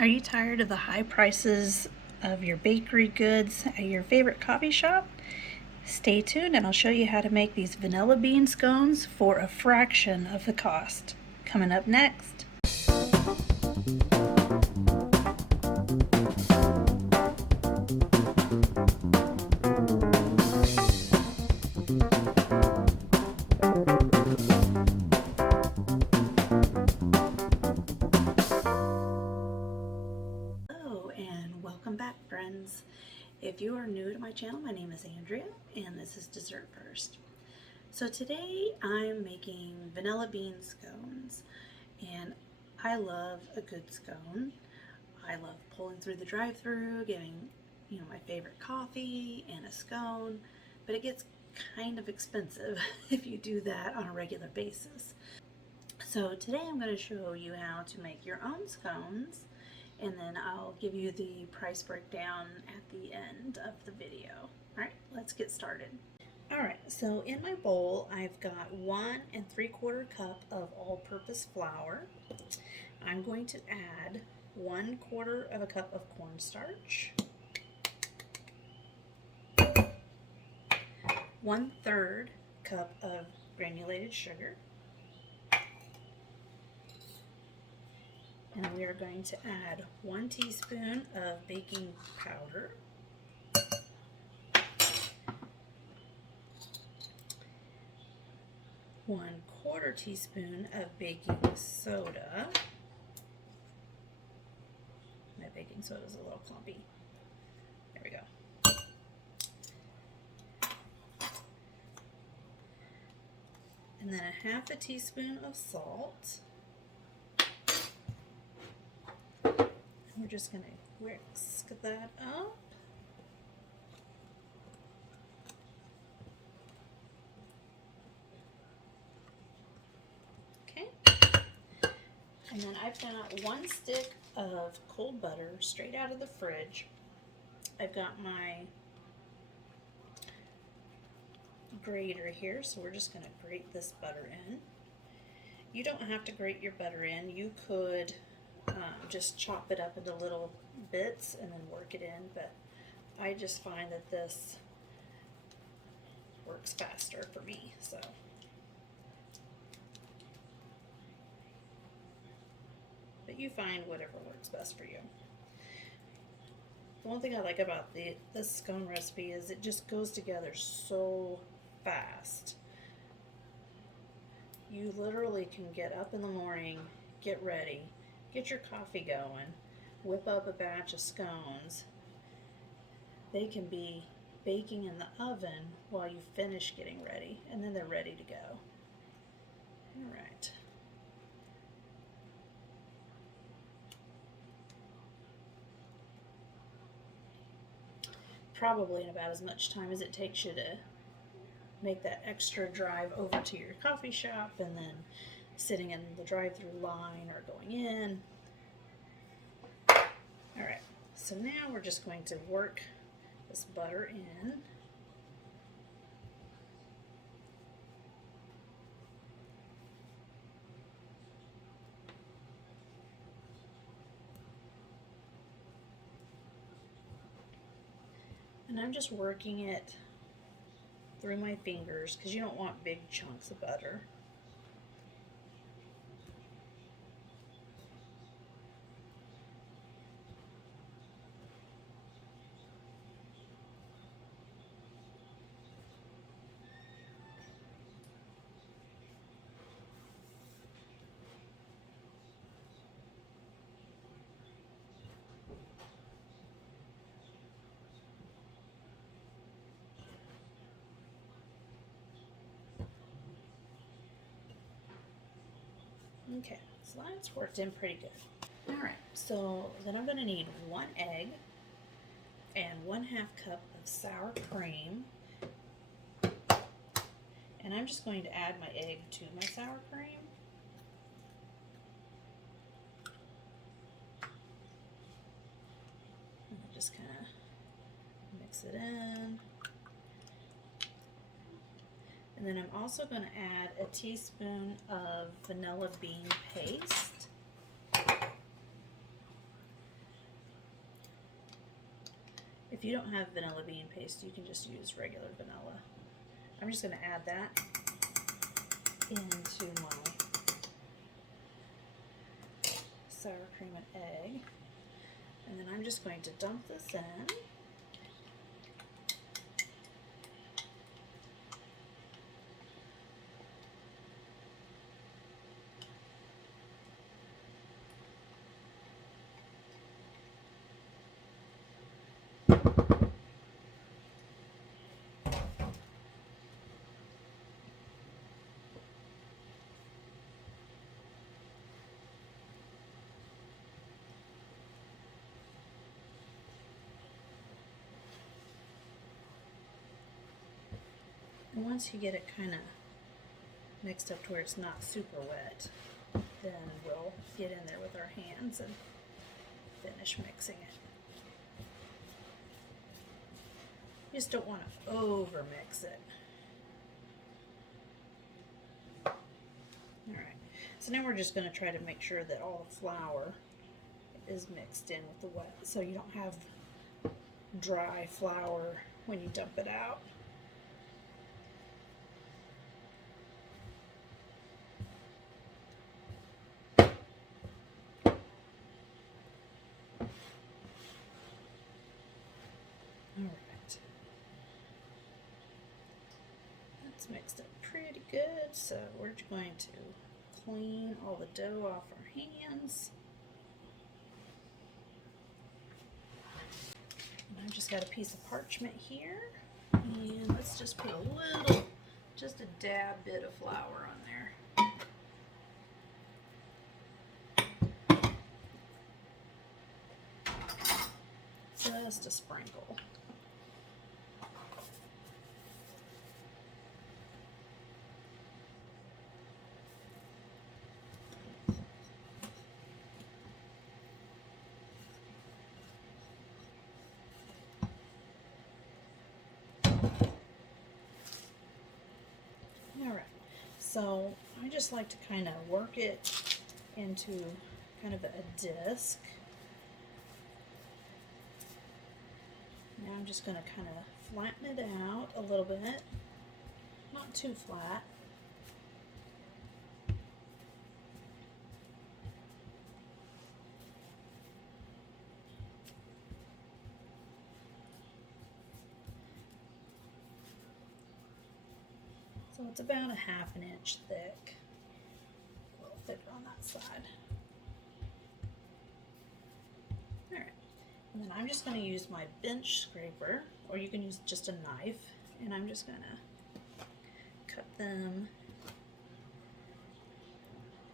Are you tired of the high prices of your bakery goods at your favorite coffee shop? Stay tuned and I'll show you how to make these vanilla bean scones for a fraction of the cost. Coming up next. Hello and welcome back, friends. If you are new to my channel, my name is Andrea and this is Dessert First. So today I'm making vanilla bean scones, and I love a good scone. I love pulling through the drive-thru, getting my favorite coffee and a scone, but it gets kind of expensive if you do that on a regular basis. So today I'm going to show you how to make your own scones, and then I'll give you the price breakdown at the end of the video. Alright, let's get started. Alright, so in my bowl I've got 1 3/4 cup of all-purpose flour. I'm going to add 1/4 of a cup of cornstarch, 1/3 cup of granulated sugar, and we are going to add 1 teaspoon of baking powder, 1/4 teaspoon of baking soda. My baking soda is a little clumpy. There we go. And then 1/2 teaspoon of salt. We're just going to whisk that up. Okay. And then I've got 1 stick of cold butter straight out of the fridge. I've got my grater here, so we're just going to grate this butter in. You don't have to grate your butter in. You could just chop it up into little bits and then work it in, but I just find that this works faster for me. So but you find whatever works best for you. The one thing I like about this scone recipe is it just goes together so fast. You literally can get up in the morning, get ready, get your coffee going, whip up a batch of scones. They can be baking in the oven while you finish getting ready, and then they're ready to go. All right. Probably in about as much time as it takes you to make that extra drive over to your coffee shop and then sitting in the drive-thru line or going in. All right, so now we're just going to work this butter in. And I'm just working it through my fingers because you don't want big chunks of butter. Okay, so that's worked in pretty good. All right, so then I'm going to need 1 egg and 1/2 cup of sour cream. And I'm just going to add my egg to my sour cream. And just kind of mix it in. And then I'm also going to add a teaspoon of vanilla bean paste. If you don't have vanilla bean paste, you can just use regular vanilla. I'm just going to add that into my sour cream and egg. And then I'm just going to dump this in. And once you get it kind of mixed up to where it's not super wet, then we'll get in there with our hands and finish mixing it. You just don't want to over mix it. Alright, so now we're just going to try to make sure that all the flour is mixed in with the wet, so you don't have dry flour when you dump it out. Alright, that's mixed up pretty good, so we're going to clean all the dough off our hands. And I've just got a piece of parchment here, and let's just put a little, just a dab bit of flour on there. Just a sprinkle. Alright, so I just like to kind of work it into kind of a disc. Now I'm just going to kind of flatten it out a little bit, not too flat. So it's about a ½ inch thick, a little thicker on that side. Alright, and then I'm just going to use my bench scraper, or you can use just a knife, and I'm just going to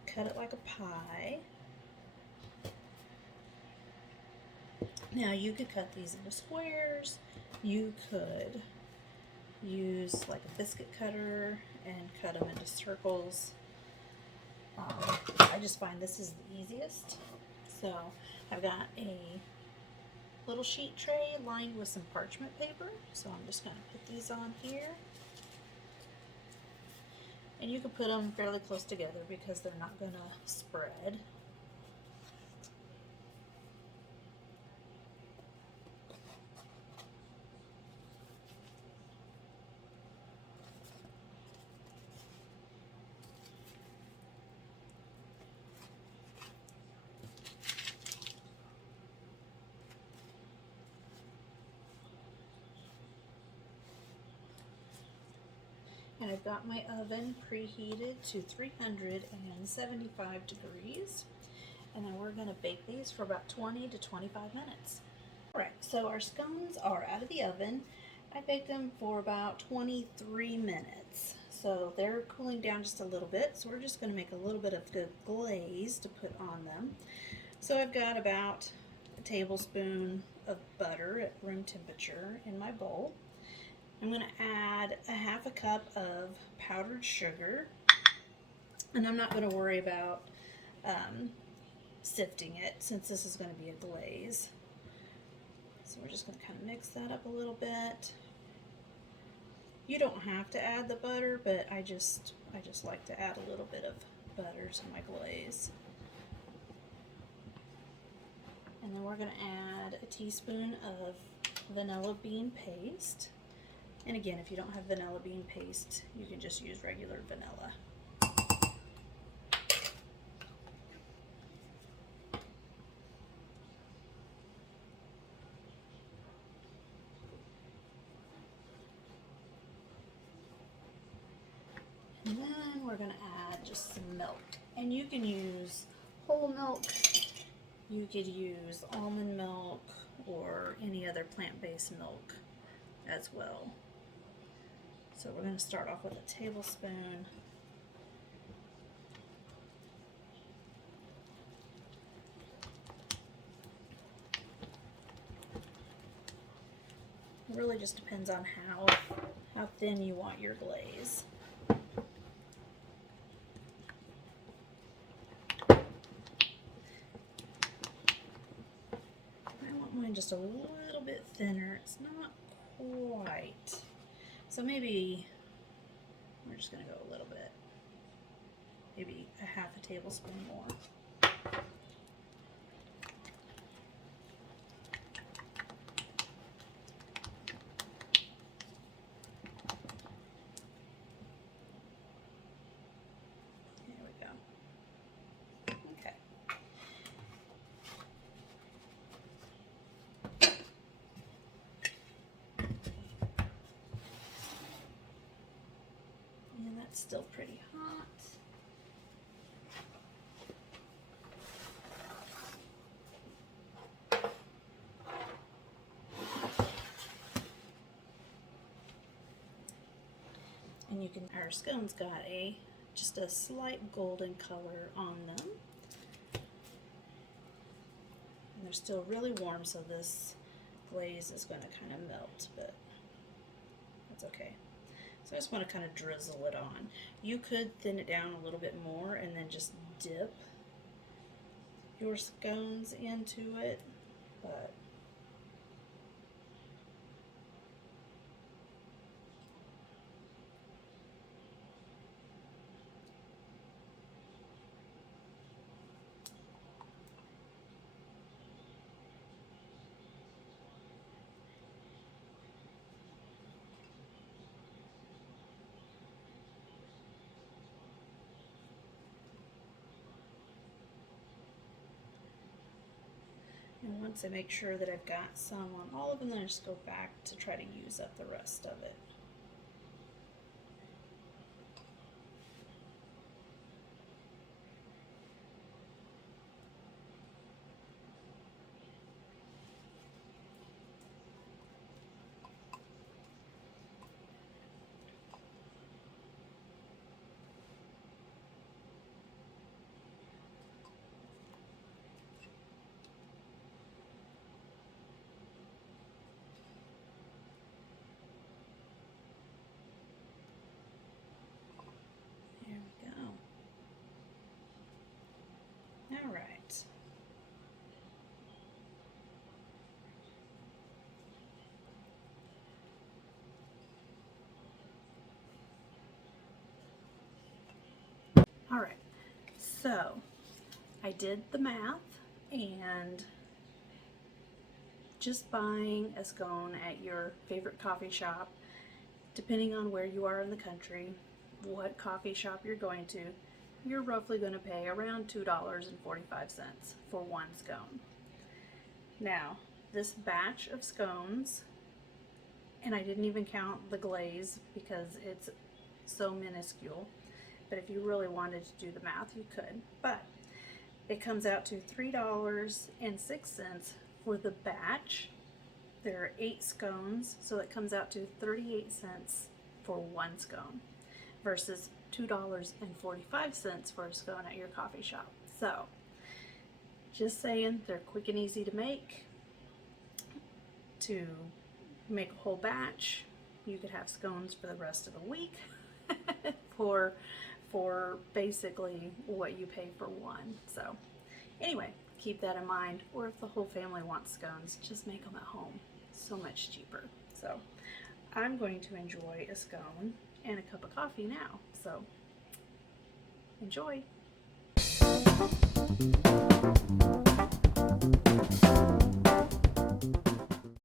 cut it like a pie. Now you could cut these into squares, you could use like a biscuit cutter and cut them into circles. I just find this is the easiest. So I've got a little sheet tray lined with some parchment paper, so I'm just going to put these on here. And you can put them fairly close together because they're not going to spread. And I've got my oven preheated to 375 degrees. And then we're going to bake these for about 20 to 25 minutes. Alright, so our scones are out of the oven. I baked them for about 23 minutes. So they're cooling down just a little bit. So we're just going to make a little bit of good glaze to put on them. So I've got about a tablespoon of butter at room temperature in my bowl. I'm going to add a ½ cup of powdered sugar, and I'm not going to worry about sifting it since this is going to be a glaze. So we're just going to kind of mix that up a little bit. You don't have to add the butter, but I just like to add a little bit of butter to my glaze. And then we're going to add a teaspoon of vanilla bean paste. And again, if you don't have vanilla bean paste, you can just use regular vanilla. And then we're going to add just some milk. And you can use whole milk, you could use almond milk, or any other plant-based milk as well. So we're going to start off with a tablespoon. It really just depends on how thin you want your glaze. Just a little bit thinner. It's not quite. So maybe we're just going to go a little bit. Maybe a half a tablespoon more. There we go. Okay. It's still pretty hot. And you can, our scones got just a slight golden color on them. And they're still really warm, so this glaze is going to kind of melt, but that's okay. So I just want to kind of drizzle it on. You could thin it down a little bit more and then just dip your scones into it, but and once I make sure that I've got some on all of them, then I just go back to try to use up the rest of it. All right. All right. So I did the math, and just buying a scone at your favorite coffee shop, depending on where you are in the country, what coffee shop you're going to, you're roughly going to pay around $2.45 for one scone. Now, this batch of scones, and I didn't even count the glaze because it's so minuscule, but if you really wanted to do the math, you could. But it comes out to $3.06 for the batch. There are 8 scones, so it comes out to 38 cents for one scone versus $2.45 for a scone at your coffee shop. So, just saying, they're quick and easy to make. To make a whole batch, you could have scones for the rest of the week for basically what you pay for one. So, anyway, keep that in mind. Or if the whole family wants scones, just make them at home. So much cheaper. So, I'm going to enjoy a scone and a cup of coffee now. So, enjoy.